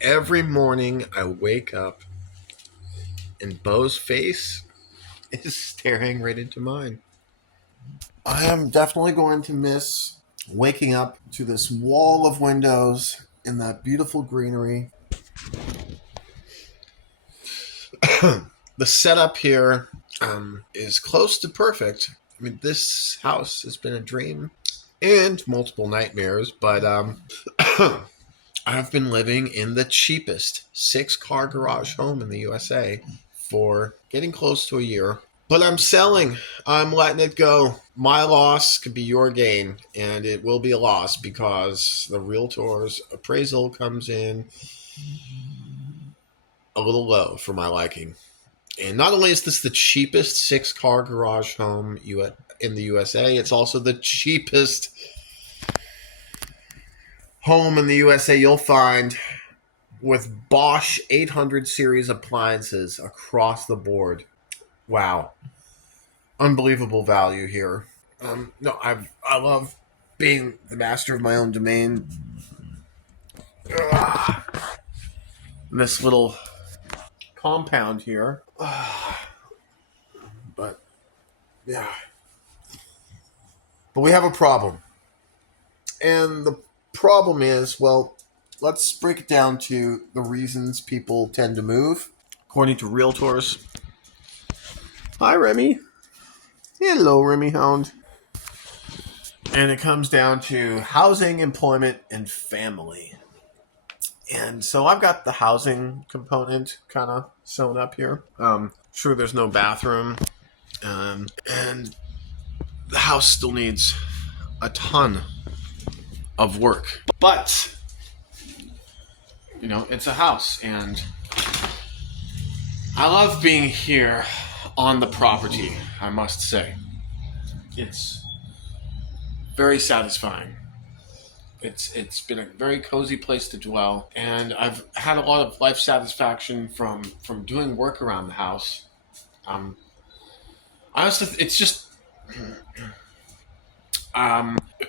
Every morning I wake up and Bo's face is staring right into mine. I am definitely going to miss waking up to this wall of windows and that beautiful greenery. The setup here is close to perfect. I mean, this house has been a dream and multiple nightmares, but I've been living in the cheapest 6-car garage home in the USA for getting close to a year. But I'm selling. I'm letting it go. My loss could be your gain, and it will be a loss because the realtor's appraisal comes in a little low for my liking. And not only is this the cheapest 6-car garage home in the USA, it's also the cheapest home in the USA you'll find, with Bosch 800 series appliances across the board. Wow. Unbelievable value here. No, I love being the master of my own domain. This little compound here. But, yeah. But we have a problem. And the problem is, well, let's break it down to the reasons people tend to move. According to realtors. Hi, Remy. Hello, Remy Hound. And it comes down to housing, employment, and family. And so I've got the housing component kind of sewn up here. Sure, there's no bathroom. And the house still needs a ton of work. But, it's a house. And I love being here on the property, I must say. It's very satisfying. It's been a very cozy place to dwell, and I've had a lot of life satisfaction from doing work around the house. Honestly, it's just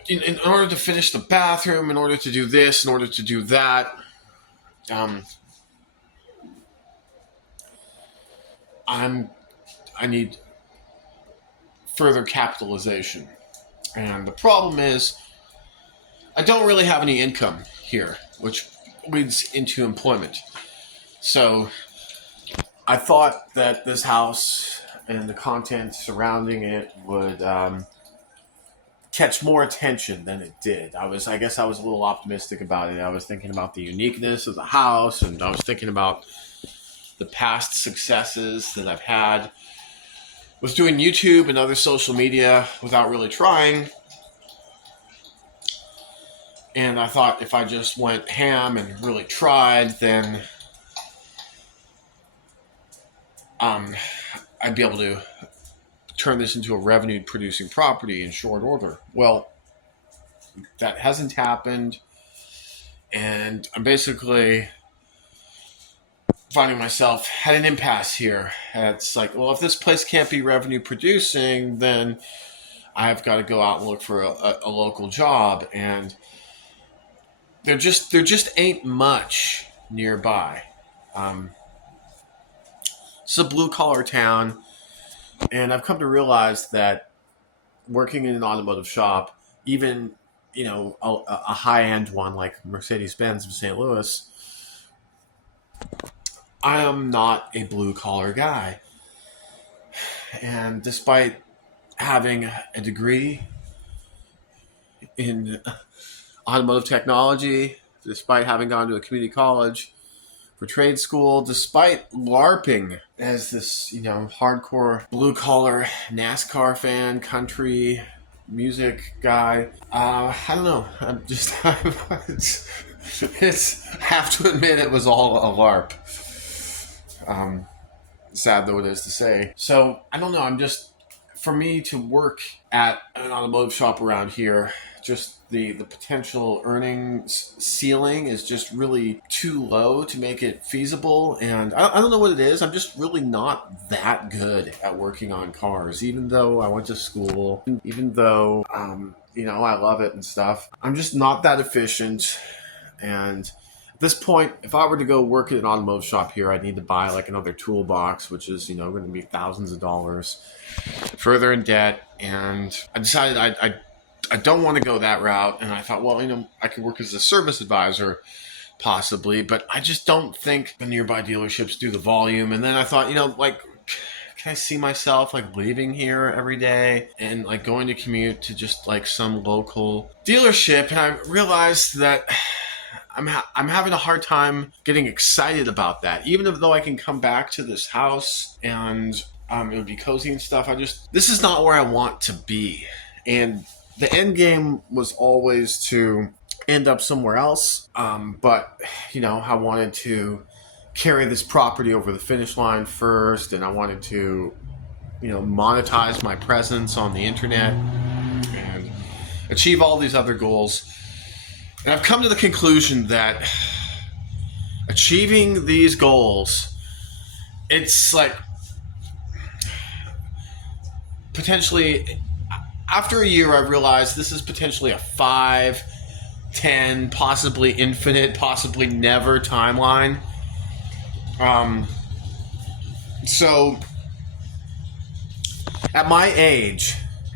in order to finish the bathroom, in order to do this, in order to do that. I need further capitalization. And the problem is, I don't really have any income here, which leads into employment. So I thought that this house and the content surrounding it would catch more attention than it did. I guess I was a little optimistic about it. I was thinking about the uniqueness of the house, and I was thinking about the past successes that I've had with doing YouTube and other social media without really trying. And I thought if I just went ham and really tried, then I'd be able to turn this into a revenue-producing property in short order. Well, that hasn't happened, and I'm basically finding myself at an impasse here. It's like, well, if this place can't be revenue-producing, then I've got to go out and look for a local job, and there just ain't much nearby. It's a blue-collar town, and I've come to realize that working in an automotive shop, even a high-end one like Mercedes-Benz of St. Louis, I am not a blue-collar guy. And despite having a degree in automotive technology, despite having gone to a community college for trade school, despite LARPing as this, hardcore blue-collar NASCAR fan, country music guy, I don't know. I have to admit it was all a LARP. Sad though it is to say. So, I don't know, for me to work at an automotive shop around here, just the potential earnings ceiling is just really too low to make it feasible. And I don't know what it is. I'm just really not that good at working on cars, even though I went to school, even though, I love it and stuff. I'm just not that efficient. And at this point, if I were to go work at an automotive shop here, I'd need to buy like another toolbox, which is, going to be thousands of dollars, further in debt. And I decided I don't want to go that route. And I thought, well, I could work as a service advisor possibly, but I just don't think the nearby dealerships do the volume. And then I thought, can I see myself like leaving here every day and like going to commute to just like some local dealership? And I realized that I'm having a hard time getting excited about that, even though I can come back to this house and it would be cozy and stuff. This is not where I want to be. And the end game was always to end up somewhere else. But I wanted to carry this property over the finish line first, and I wanted to, monetize my presence on the internet and achieve all these other goals. And I've come to the conclusion that achieving these goals, it's like potentially, after a year, I realized this is potentially a 5, 10, possibly infinite, possibly never timeline. So at my age,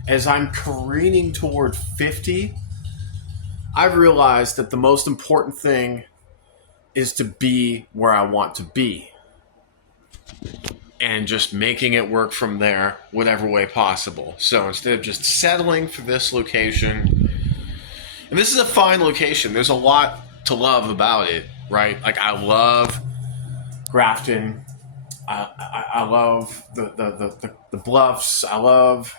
as I'm careening toward 50, I've realized that the most important thing is to be where I want to be and just making it work from there, whatever way possible. So instead of just settling for this location, and this is a fine location, there's a lot to love about it, right? Like, I love Grafton. I love the bluffs. I love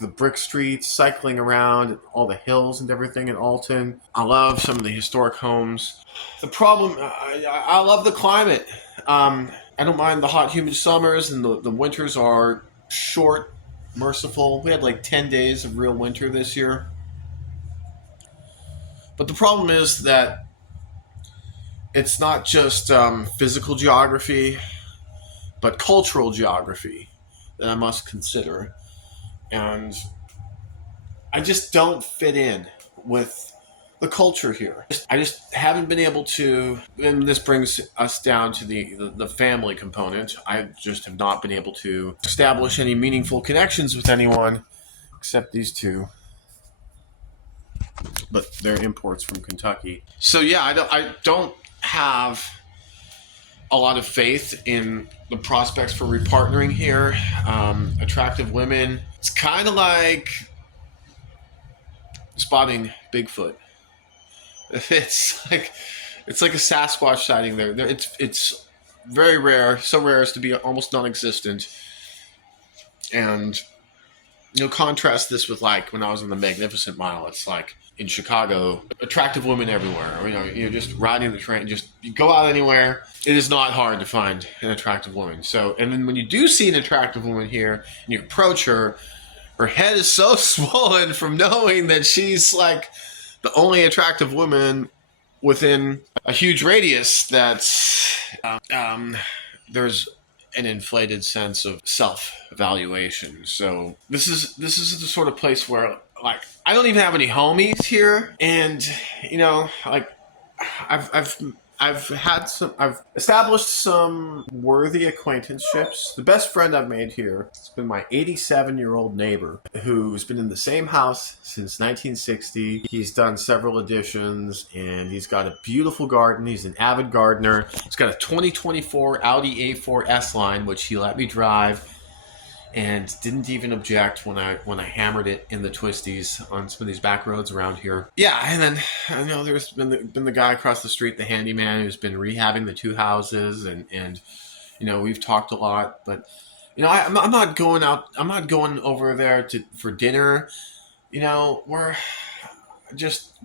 the brick streets, cycling around all the hills and everything in Alton. I love some of the historic homes. The problem, I love the climate. I don't mind the hot, humid summers, and the winters are short, merciful. We had like 10 days of real winter this year. But the problem is that it's not just physical geography, but cultural geography that I must consider. And I just don't fit in with the culture here. I just haven't been able to, and this brings us down to the family component. I just have not been able to establish any meaningful connections with anyone except these two. But they're imports from Kentucky. So yeah, I don't have a lot of faith in the prospects for repartnering here. Attractive women. It's kind of like spotting Bigfoot. It's like a Sasquatch sighting there. It's very rare, so rare as to be almost non-existent. And contrast this with like when I was on the Magnificent Mile. It's like in Chicago, attractive women everywhere. You're just riding the train. You go out anywhere. It is not hard to find an attractive woman. So, and then when you do see an attractive woman here and you approach her, her head is so swollen from knowing that she's like the only attractive woman within a huge radius that's there's an inflated sense of self-evaluation. So this is the sort of place where like I don't even have any homies here, and like I've established some worthy acquaintanceships. The best friend I've made here has been my 87-year-old neighbor who's been in the same house since 1960. He's done several additions, and he's got a beautiful garden. He's an avid gardener. He's got a 2024 Audi A4 S-Line, which he let me drive, and didn't even object when I hammered it in the twisties on some of these back roads around here. Yeah, and then I know there's been the guy across the street, the handyman, who's been rehabbing the two houses, and we've talked a lot, but I'm not going out. I'm not going over there for dinner. We're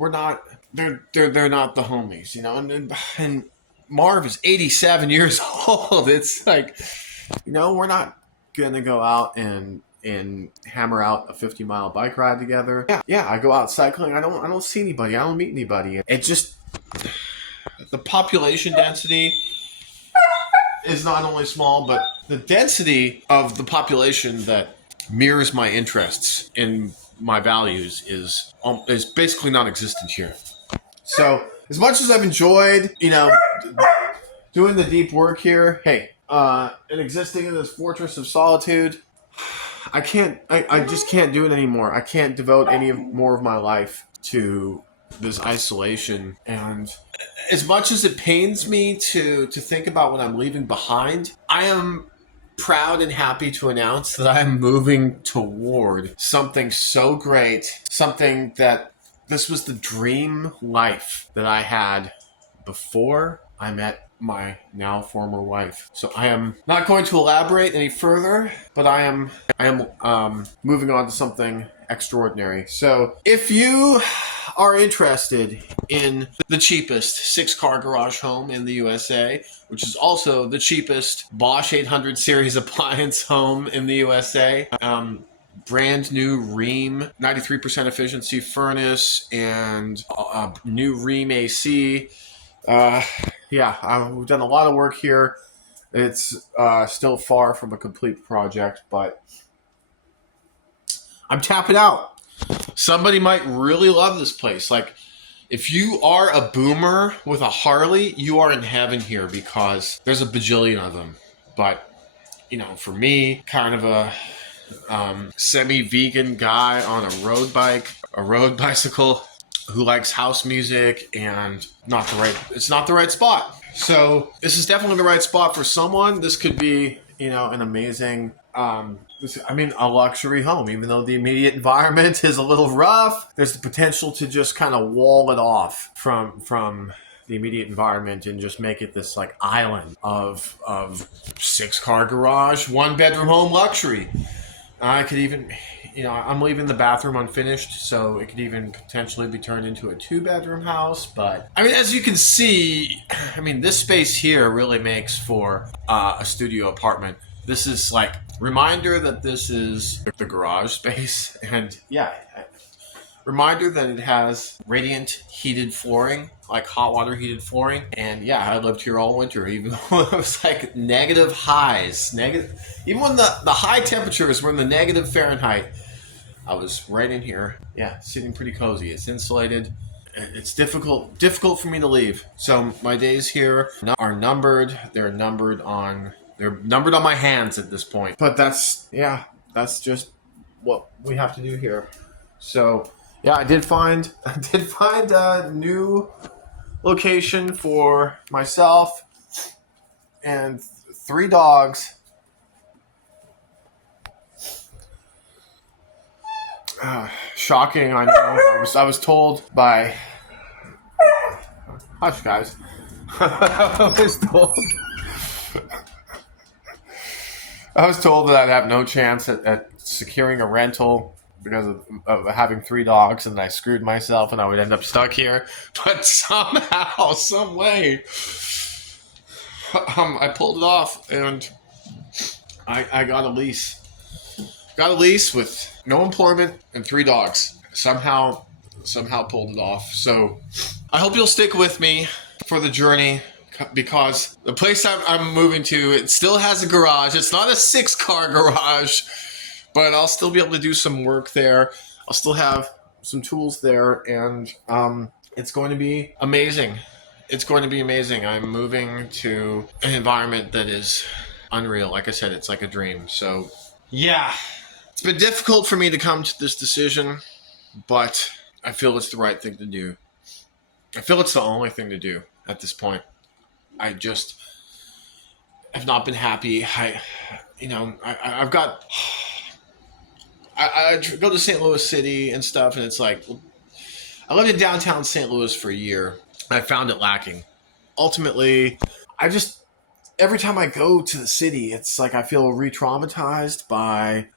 not. They're not the homies. And Marv is 87 years old. It's like we're not gonna go out and hammer out a 50-mile bike ride together. Yeah, I go out cycling. I don't see anybody. I don't meet anybody. It just, the population density is not only small, but the density of the population that mirrors my interests and my values is basically non-existent here. So as much as I've enjoyed, doing the deep work here, hey, and existing in this fortress of solitude, I just can't do it anymore. I can't devote more of my life to this isolation. And as much as it pains me to think about what I'm leaving behind, I am proud and happy to announce that I am moving toward something so great, something that this was the dream life that I had before I met my now former wife. So I am not going to elaborate any further, but I am moving on to something extraordinary. So if you are interested in the cheapest 6-car garage home in the USA, which is also the cheapest Bosch 800 series appliance home in the USA, brand new Rheem 93% efficiency furnace and new Rheem AC. We've done a lot of work here. It's still far from a complete project, but I'm tapping out. Somebody might really love this place. Like, if you are a boomer with a Harley, you are in heaven here because there's a bajillion of them. But, for me, kind of a semi-vegan guy on a road bicycle who likes house music and it's not the right spot. So this is definitely the right spot for someone. This could be, an amazing, a luxury home. Even though the immediate environment is a little rough, there's the potential to just kind of wall it off from the immediate environment and just make it this like island of 6-car garage, 1-bedroom home luxury. I could even, I'm leaving the bathroom unfinished, so it could even potentially be turned into a 2-bedroom house. But, as you can see, this space here really makes for a studio apartment. This is like, reminder that this is the garage space. And reminder that it has radiant heated flooring, like hot water heated flooring. And I lived here all winter, even though it was like negative highs. Even when the high temperatures were in the negative Fahrenheit, I was right in here. Sitting pretty cozy. It's insulated. It's difficult for me to leave. So my days here are numbered. They're numbered on my hands at this point. But that's just what we have to do here. So I did find a new location for myself and 3 dogs. Shocking, I know. I was told by... Hush, guys. I was told that I'd have no chance at securing a rental because of having 3 dogs, and I screwed myself and I would end up stuck here. But somehow, some way, I pulled it off, and I got a lease. Got a lease with no employment and 3 dogs. Somehow pulled it off. So I hope you'll stick with me for the journey, because the place I'm moving to, it still has a garage. It's not a 6-car garage, but I'll still be able to do some work there. I'll still have some tools there, and it's going to be amazing. It's going to be amazing. I'm moving to an environment that is unreal. Like I said, it's like a dream. So, it's been difficult for me to come to this decision, but I feel it's the right thing to do. I feel it's the only thing to do at this point. I just have not been happy. I go to St. Louis City and stuff, and it's like, I lived in downtown St. Louis for a year, and I found it lacking. Ultimately, every time I go to the city, it's like I feel re-traumatized by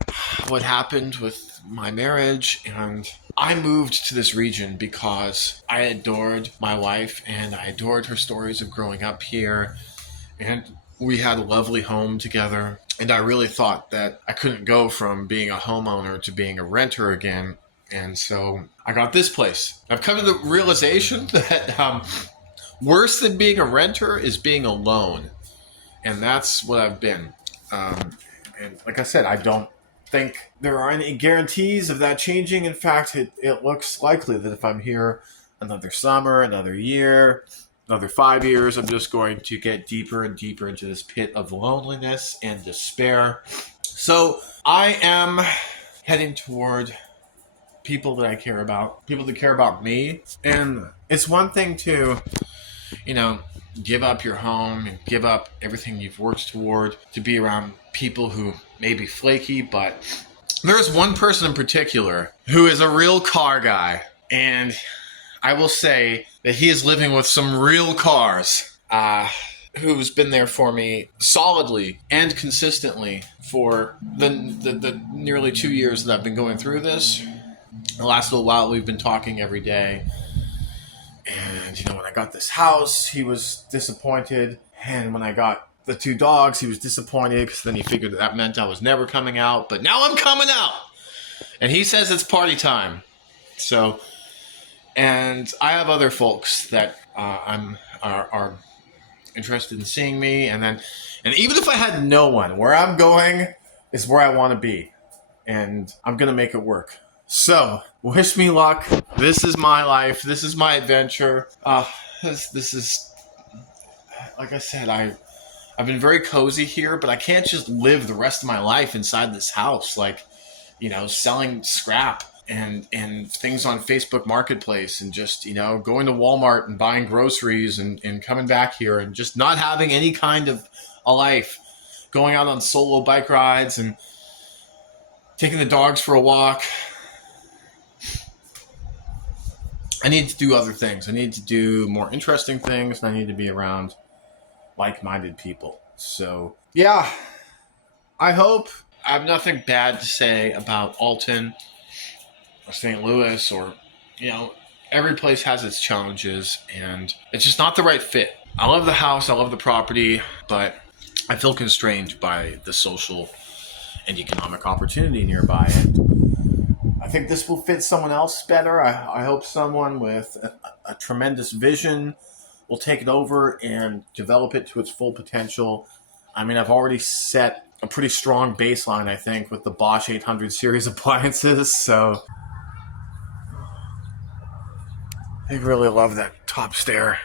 what happened with my marriage, and I moved to this region because I adored my wife, and I adored her stories of growing up here, and we had a lovely home together, and I really thought that I couldn't go from being a homeowner to being a renter again, and so I got this place. I've come to the realization that worse than being a renter is being alone, and that's what I've been. And like I said, I don't think there are any guarantees of that changing. In fact, it looks likely that if I'm here another summer, another year, another 5 years. I'm just going to get deeper and deeper into this pit of loneliness and despair. So I am heading toward people that I care about, people that care about me. And it's one thing to, give up your home and give up everything you've worked toward to be around people who may be flaky, but there's one person in particular who is a real car guy. And I will say that he is living with some real cars, who's been there for me solidly and consistently for the nearly 2 years that I've been going through this. The last little while, we've been talking every day. And, when I got this house, he was disappointed. And when I got the 2 dogs, he was disappointed because then he figured that meant I was never coming out. But now I'm coming out. And he says it's party time. So, and I have other folks that are interested in seeing me. And even if I had no one, where I'm going is where I want to be. And I'm going to make it work. So, wish me luck. This is my life. This is my adventure. This is, like I said, I've been very cozy here, but I can't just live the rest of my life inside this house, like, selling scrap and things on Facebook Marketplace and just, going to Walmart and buying groceries and coming back here and just not having any kind of a life, going out on solo bike rides and taking the dogs for a walk. I need to do other things. I need to do more interesting things, and I need to be around like-minded people. So, yeah, I hope. I have nothing bad to say about Alton or St. Louis or, every place has its challenges, and it's just not the right fit. I love the house, I love the property, but I feel constrained by the social and economic opportunity nearby. And I think this will fit someone else better. I hope someone with a tremendous vision will take it over and develop it to its full potential. I mean, I've already set a pretty strong baseline, I think, with the Bosch 800 series appliances. So I really love that top stair.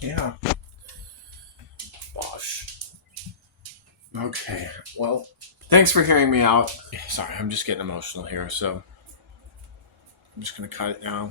Yeah. Bosch. Okay, well, thanks for hearing me out. Sorry, I'm just getting emotional here, so I'm just going to cut it now.